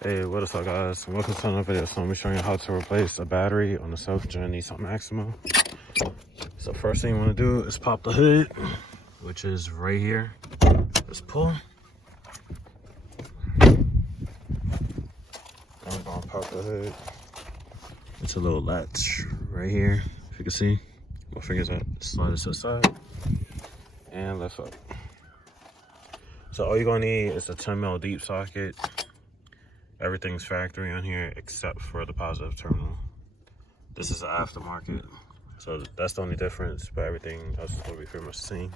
Hey, what is up, guys? Welcome to another video. So I'm showing you how to replace a battery on the 7th gen Nissan Maxima. So first thing you want to do is pop the hood, which is right here. Just pull. I'm gonna pop the hood. It's a little latch right here. If you can see, my fingers out. Slide it to the side and lift up. So all you're gonna need is a 10mm deep socket. Everything's factory on here except for the positive terminal. This is the aftermarket, so that's the only difference, but everything else is going to be pretty much the same.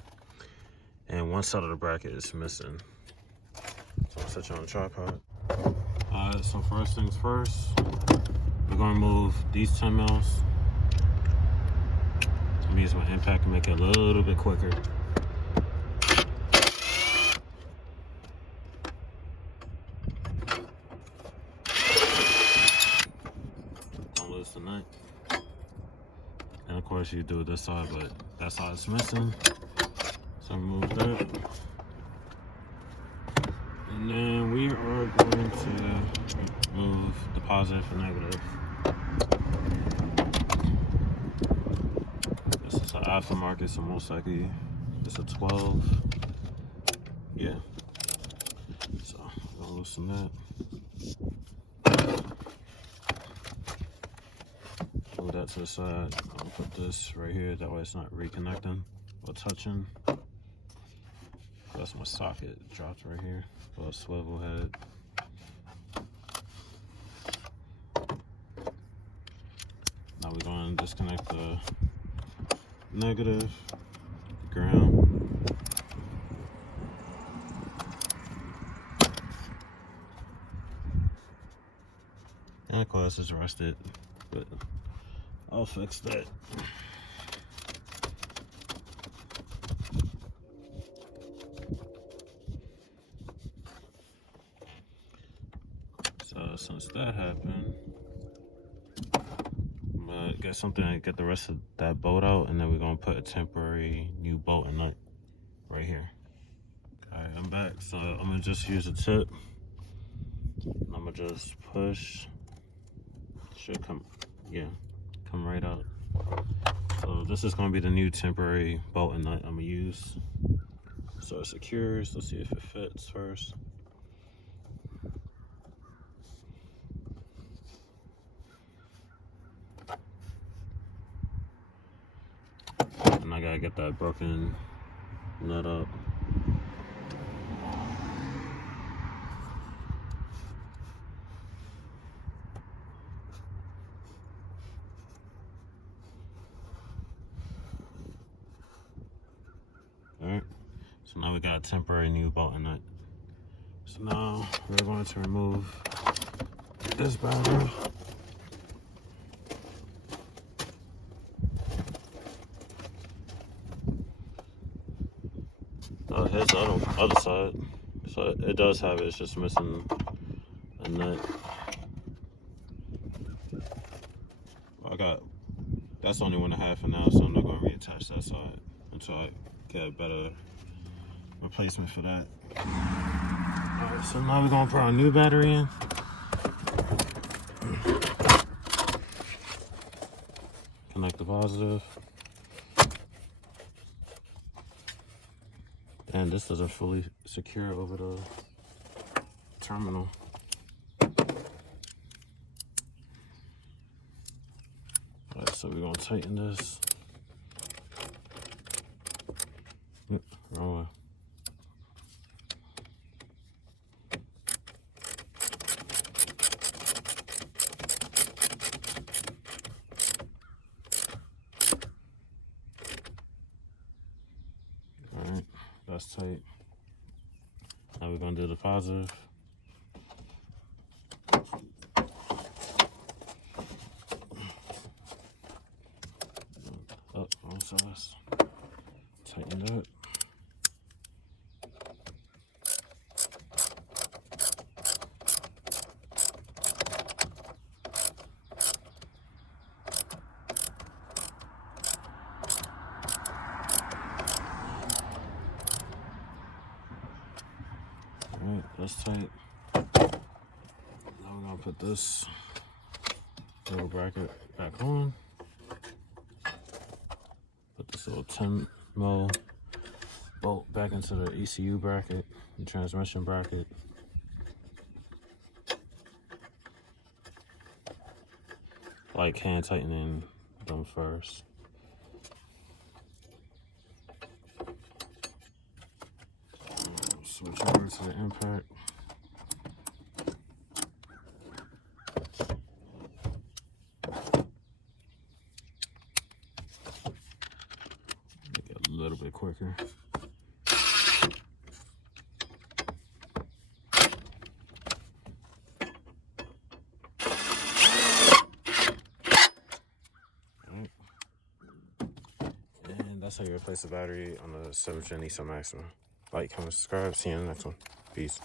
And one side of the bracket is missing. So I'll set you on the tripod. Alright, so first things first, we're going to remove these 10mm. To me, it's my impact to make it a little bit quicker. The nut, and of course you do this side, but that side is missing, so remove that. And then we are going to move the positive and negative. This is an aftermarket, so most likely it's a 12. Yeah, so I'm gonna loosen that. Move that to the side. I'll put this right here, that way it's not reconnecting or touching. That's my socket dropped right here. A swivel head. Now we're going to disconnect the negative, the ground. And of course it's rusted, but I'll fix that. So since that happened, I'm gonna get something to get the rest of that bolt out, and then we're gonna put a temporary new bolt and nut right here. Alright, I'm back. So I'm gonna just use a tip. I'm gonna just push. Should come, yeah, come right out. So this is going to be the new temporary bolt and nut I'm going to use. So it secures. Let's see if it fits first. And I got to get that broken nut up. Alright, so now we got a temporary new bolt and nut. So now we're going to remove this battery. Oh, here's the other side. So it does have it, it's just missing a nut. That's only 1.5 for now, so I'm not going to reattach that side until I get a better replacement for that. Alright, so now we're going to put our new battery in. Connect the positive. And this doesn't fully secure over the terminal. Alright, so we're going to tighten this. Wrong way. Alright, that's tight. Now we're going to do the positive. Oh, wrong size. Tighten that. Alright, that's tight. Put this little bracket back on. Put this little 10mm bolt back into the ECU bracket, the transmission bracket. Like hand tightening them first. Switch over to the impact. Make it a little bit quicker. That's how you replace the battery on the 7th gen Nissan Maxima. Like, comment, subscribe. See you in the next one. Peace.